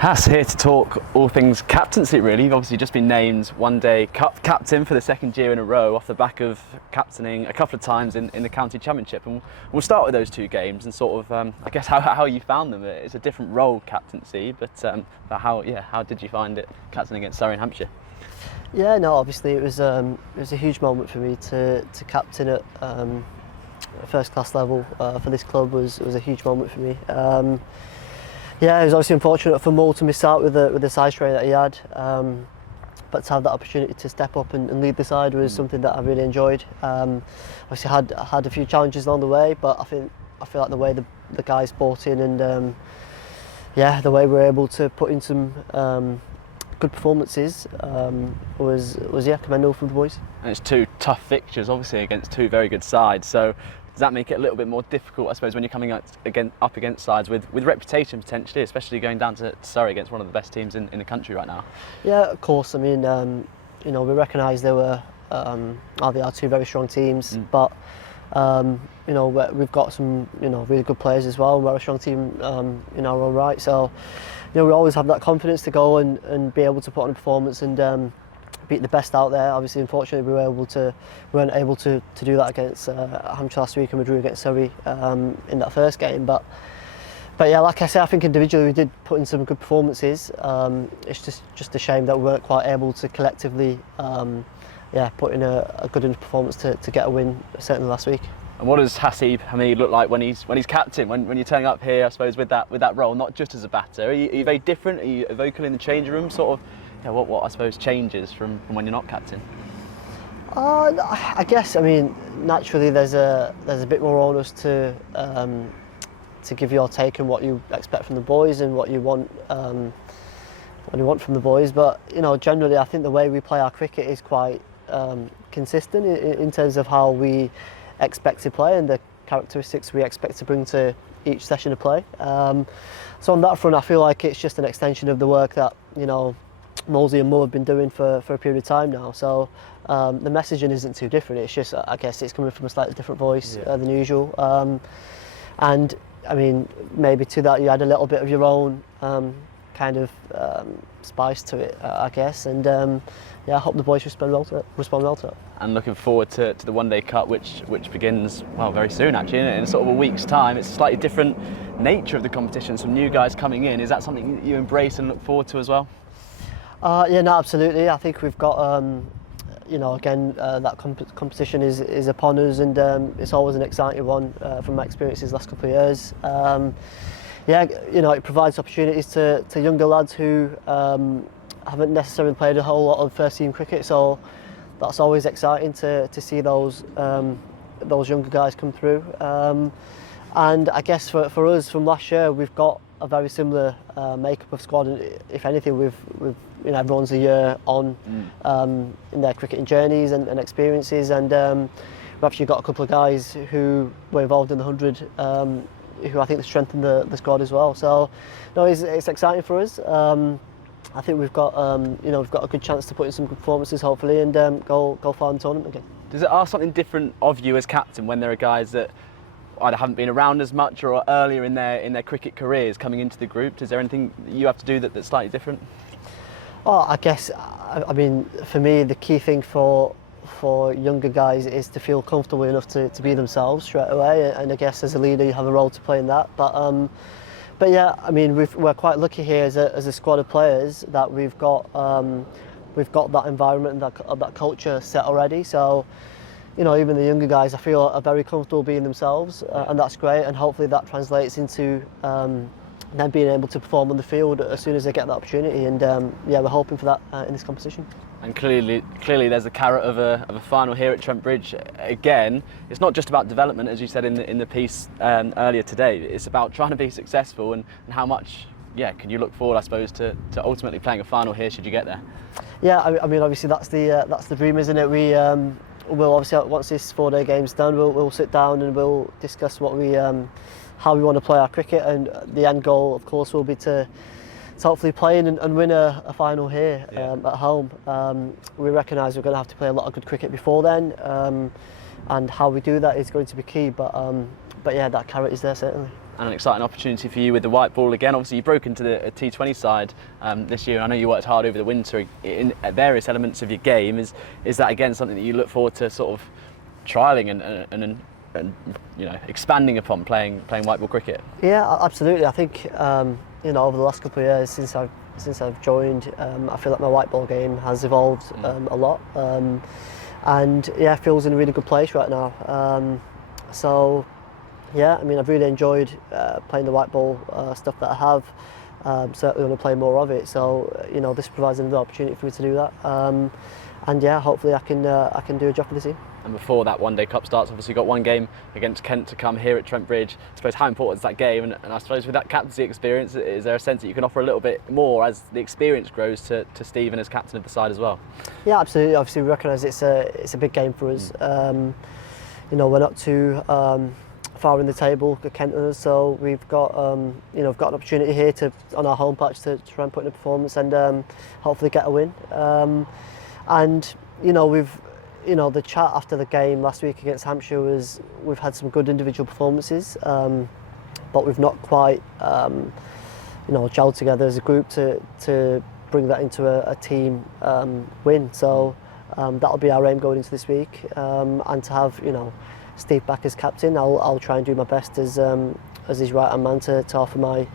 Has here to talk all things captaincy really. You've obviously just been named one day cup captain for the second year in a row off the back of captaining a couple of times in the county championship, and we'll start with those two games and sort of I guess how you found them. It's a different role, captaincy, but how did you find it captaining against Surrey and Hampshire? Yeah, no, obviously it was a huge moment for me to captain at first class level for this club. Was a huge moment for me. Yeah, it was obviously unfortunate for Mo to miss out with the side strain that he had, but to have that opportunity to step up and lead the side was something that I really enjoyed. Obviously had a few challenges along the way, but I feel like the way the guys bought in and the way we were able to put in some good performances was commendable from the boys. And it's two tough fixtures, obviously against two very good sides. So does that make it a little bit more difficult, I suppose, when you're coming up against sides with reputation potentially, especially going down to Surrey against one of the best teams in the country right now? Yeah, of course. I mean, we recognise they are two very strong teams, but we've got some really good players as well. We're a strong team in our own right, so we always have that confidence to go and be able to put on a performance and beat the best out there. Obviously, unfortunately, we weren't able to do that against Hampshire last week, and we drew against Surrey in that first game. But yeah, like I say, I think individually we did put in some good performances. It's just a shame that we weren't quite able to collectively put in a good enough performance to get a win, certainly last week. And what does Haseeb Hameed look like when he's captain? When you're turning up here, I suppose, with that role, not just as a batter? Are you very different? Are you vocal in the changing room? Sort of. Yeah, what I suppose changes from when you're not captain? I guess, I mean, naturally there's a bit more onus to give your take on what you expect from the boys and what you want from the boys. But generally, I think the way we play our cricket is quite consistent in terms of how we expect to play and the characteristics we expect to bring to each session of play. So on that front, I feel like it's just an extension of the work that Moseley and Mo have been doing for a period of time now. So the messaging isn't too different. It's just, I guess, it's coming from a slightly different voice than usual. And I mean, maybe to that you add a little bit of your own kind of spice to it, I guess. And I hope the boys respond well to it. And looking forward to the One Day Cup, which begins very soon actually, in sort of a week's time. It's a slightly different nature of the competition. Some new guys coming in. Is that something you embrace and look forward to as well? Absolutely. I think we've got, that competition is upon us, and it's always an exciting one from my experiences last couple of years. It provides opportunities to younger lads who haven't necessarily played a whole lot of first team cricket, so that's always exciting to see those younger guys come through. And I guess for us from last year, we've got a very similar makeup of squad. If anything, everyone's a year on in their cricketing journeys and experiences, and we've actually got a couple of guys who were involved in the 100 who I think strengthened the squad as well. So it's exciting for us. I think we've got a good chance to put in some good performances hopefully and go far in the tournament again. Does it ask something different of you as captain when there are guys that either haven't been around as much or are earlier in their cricket careers coming into the group? Is there anything you have to do that's slightly different? I guess, I mean, for me, the key thing for younger guys is to feel comfortable enough to be themselves straight away, and I guess as a leader you have a role to play in that. But yeah, I mean, we're quite lucky here as a squad of players that we've got that environment and that culture set already. So even the younger guys, I feel, are very comfortable being themselves, and that's great. And hopefully that translates into them being able to perform on the field as soon as they get the opportunity. And we're hoping for that in this competition. And clearly, there's a carrot of a final here at Trent Bridge. Again, it's not just about development, as you said in the piece earlier today. It's about trying to be successful, and how much can you look forward, I suppose, to ultimately playing a final here should you get there? Yeah, I mean, obviously that's the dream, isn't it? We'll obviously, once this 4-day game's done, we'll sit down and we'll discuss how we want to play our cricket, and the end goal, of course, will be to hopefully play and win a final here at home. We recognise we're going to have to play a lot of good cricket before then, and how we do that is going to be key. But yeah, that carrot is there certainly. and an exciting opportunity for you with the white ball again. Obviously, you broke into the T20 side this year, and I know you worked hard over the winter in various elements of your game. Is that again something that you look forward to sort of trialling and expanding upon playing white ball cricket? Yeah, absolutely. I think over the last couple of years since I've joined, I feel like my white ball game has evolved a lot, and yeah, it feels in a really good place right now. So yeah, I mean, I've really enjoyed playing the white ball stuff that I have. Certainly want to play more of it. So this provides another opportunity for me to do that. And yeah, hopefully I can do a job for the team. And before that One Day Cup starts, obviously you've got one game against Kent to come here at Trent Bridge. I suppose how important is that game? And I suppose with that captaincy experience, is there a sense that you can offer a little bit more as the experience grows to Stephen as captain of the side as well? Yeah, absolutely. Obviously we recognise it's a big game for us. We're not too far in the table, Kent and us, so we've got we've got an opportunity here on our home patch to try and put in a performance and hopefully get a win. The chat after the game last week against Hampshire was we've had some good individual performances, but we've not quite gelled together as a group to bring that into a team win. So that'll be our aim going into this week, and to have Steve back as captain. I'll try and do my best as his right hand man to offer my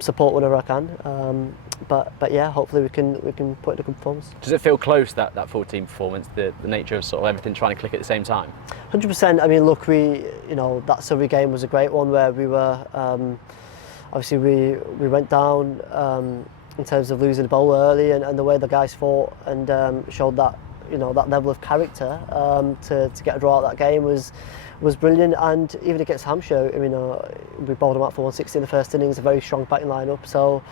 support whenever I can. But yeah, hopefully we can put in a good performance. Does it feel close, that full team performance, the nature of sort of everything trying to click at the same time? 100%. I mean, look, that Surrey game was a great one where we were obviously we went down in terms of losing the ball early, and the way the guys fought and showed that that level of character to get a draw out of that game was brilliant. And even against Hampshire, I mean, we bowled them out for 160 in the first innings, a very strong batting lineup. So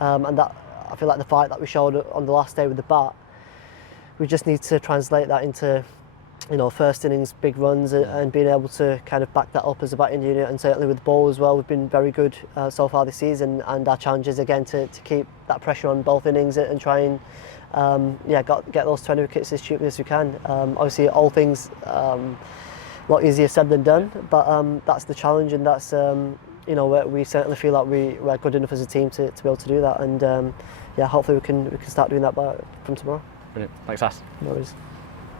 and that, I feel like the fight that we showed on the last day with the bat, we just need to translate that into first innings big runs and being able to kind of back that up as a batting unit. And certainly with the ball as well, we've been very good so far this season, and our challenge is again to keep that pressure on both innings and try and get those 20 wickets as cheaply as we can. Obviously all things a lot easier said than done, but that's the challenge, and that's we certainly feel like we're good enough as a team to be able to do that. And hopefully we can start doing that from tomorrow. Brilliant. Thanks, Hass. No worries.